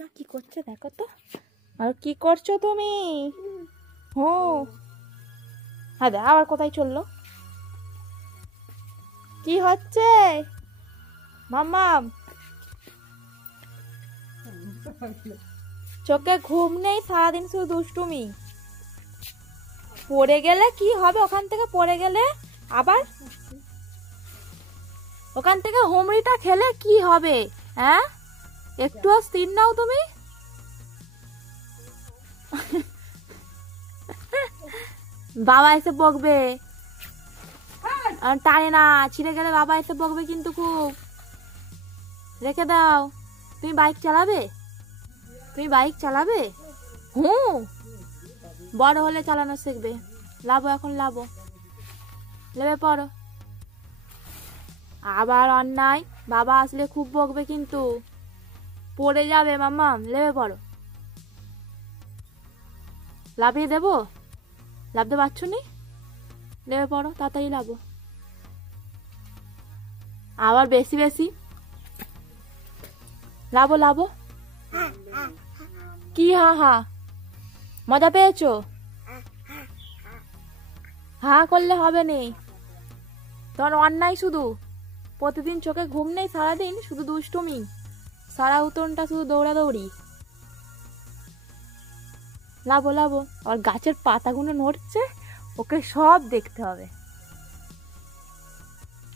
না কি করছে দেখো তো। আর কি করছো তুমি? হো হ্যাঁ দে আবার কোথায় চললো? কি হচ্ছে মাম্মা? চোখে ঘুম নেই, সারাদিন শুধু দুষ্টুমি। পড়ে গেলে কি হবে? ওখান থেকে পড়ে গেলে আবার ওখান থেকে হুমড়িটা খেলে কি হবে? হ্যাঁ, একটুও স্থির নাও তুমি। বাবা এসে বকবে, টানে না, ছিঁড়ে গেলে বাবা এসে বকবে কিন্তু খুব। রেখে দাও। তুমি বাইক চালাবে? তুমি বাইক চালাবে? হুঁ, বড় হলে চালানো শিখবে। লাভো, এখন লাভো, লেবে পড়ো। আবার অন্যায়, বাবা আসলে খুব বকবে কিন্তু। পড়ে যাবে মাম্মা, লেবে পড়ো। লাভিয়ে দেবো? লাভতে পারছো নি? লেবে পড়ো, তাড়াতাড়ি লাভো। আবার বেশি বেশি লাভো লাভো। কি হা হা, মজা পেয়েছো? হা করলে হবে নে, তোমার অন্যায় শুধু। প্রতিদিন চোখে ঘুম নেই, সারাদিন শুধু দুষ্টুমি, সারা উতনটা শুধু দৌড়াদৌড়ি। লাভো লাভো। আর গাছের পাতাগুলো নড়ছে, ওকে সব দেখতে হবে।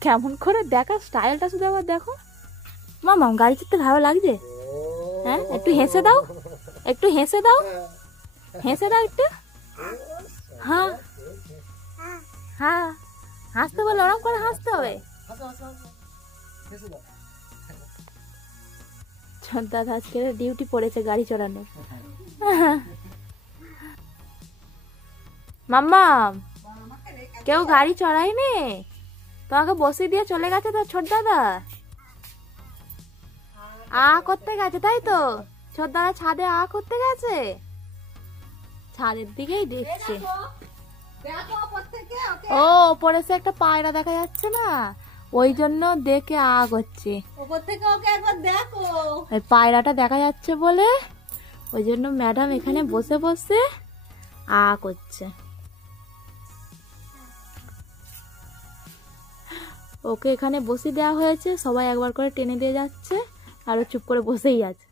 কেমন করে দেখা স্টাইলটা শুধু আবার দেখো। মামা গাড়ি চালাতে ভালো লাগছে? হ্যাঁ, একটু হেসে দাও, একটু হেসে দাও, হেসে দাও একটু। হ্যাঁ হ্যাঁ, হাসতে বলে ওরম করে হাসতে হবে। দাদা আজকে ডিউটি পড়েছে গাড়ি চালানো। মাম্মা কেউ গাড়ি চড়ায়নি, তোমাকে বসিয়ে দিয়ে চলে গেছে তো ছোট দাদা। আ করতে গেছে তাই তো? ছোট দাদা ছাদে আ করতে গেছে, ছাদের দিকেই দেখছে। ও ওপরে সে একটা পায়রা দেখা যাচ্ছে না, ওই জন্য দেখে আ করছে। ওপর থেকে ওকে একবার দেখো। ওই পায়রাটা দেখা যাচ্ছে বলে ওই জন্য ম্যাডাম এখানে বসে বসে আ করছে। ওকে এখানে বসিয়ে দেওয়া হয়েছে, সবাই একবার করে টেনে দিয়ে যাচ্ছে আর ও চুপ করে বসেই আছে।